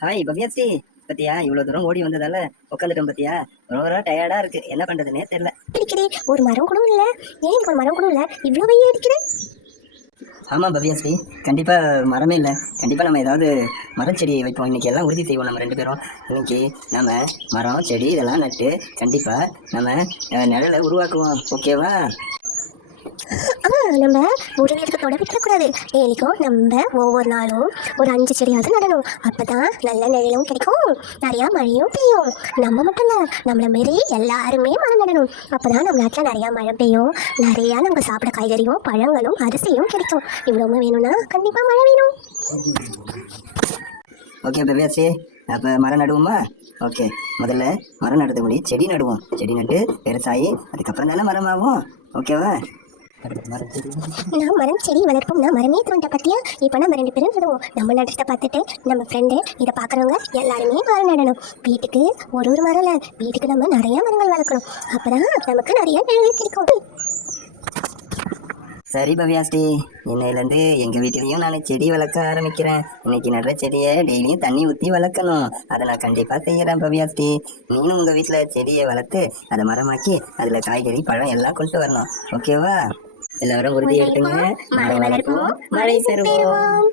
Hi பவ்யாஸ்ரீ பத்தியா? இவ்வளவு தூரம் ஓடி வந்ததால உட்காந்துட்டோம் பத்தியா? ரொம்ப டயர்டா இருக்கு. என்ன பண்றதுனே தெரியல. அடிக்கிறே ஒரு மரம் கூட இல்ல. ஏன் ஒரு மரம் கூட இல்ல? இவ்வளவு வெயில் அடிக்கிறேன் ஆமா பவ்யாஸ்ரீ கண்டிப்பா மரமே இல்லை. கண்டிப்பா நம்ம ஏதாவது மரச்செடி வைப்போம். இன்னைக்கு எல்லாம் உறுதி செய்வோம் நம்ம ரெண்டு பேரும். இன்னைக்கு நம்ம மரம் செடி இதெல்லாம் நட்டு கண்டிப்பா நம்ம நிழலை உருவாக்குவோம். ஓகேவா ஆ நம்ம முடிவெடுக்கத்தோட விட்டுறக்கூடாது ஏனிக்கும் நம்ம ஒவ்வொரு நாளும் ஒரு அஞ்சு செடியாவது நடணும். அப்போ தான் நல்ல நிழலும் கிடைக்கும். நிறையா மழையும் பெய்யும். நம்ம மட்டும் இல்லை நம்மளை மாரி எல்லாருமே மரம் நடணும். அப்பதான் நம்ம நாட்டில் நிறையா மழை பெய்யும். நிறையா நம்ம சாப்பிட காய்கறியும் பழங்களும் அரிசியும் கிடைக்கும். இவ்வளவு வேணும்னா கண்டிப்பாக மழை வேணும். ஓகே பவ்யாஸ்ரீ அப்போ மரம் நடுவோமா? ஓகே முதல்ல மரம் நடுறது முடி செடி நடுவோம். செடி நட்டு பெருசாகி அதுக்கப்புறம் தானே மரமாகும். ஓகேவா நான் மரம் செடி வளர்ப்போம்னா மரமே தோண்ட பத்தியா? இப்போ நம்ம ரெண்டு பேரும் சொல்லுவோம் நம்ம நடுறத பார்த்துட்டு நம்ம ஃப்ரெண்டு இதை பார்க்குறவங்க எல்லாருமே மரம் நடணும். வீட்டுக்கு ஒரு ஒரு மரம் இல்லை வீட்டுக்கு நம்ம நிறைய மரங்கள் வளர்க்கணும். அப்பதான் நமக்கு நிறைய நிழல் கிடைக்கும். சரி பவ்யாஸ்ரீ இன்னையிலேருந்து எங்கள் வீட்டிலையும் நான் செடி வளர்க்க ஆரம்பிக்கிறேன். இன்னைக்கு நடுற செடியை டெய்லியும் தண்ணி ஊற்றி வளர்க்கணும். அதை நான் கண்டிப்பாக செய்கிறேன் பவ்யாஸ்ரீ நீனும் உங்கள் வீட்டில் செடியை வளர்த்து அதை மரமாக்கி அதில் காய்கறி பழம் எல்லாம் கொண்டு வரணும். ஓகேவா? எல்லாரும் உறுதி எடுத்துங்க மரம் வளர்ப்போம் மழை பெறுவோம்.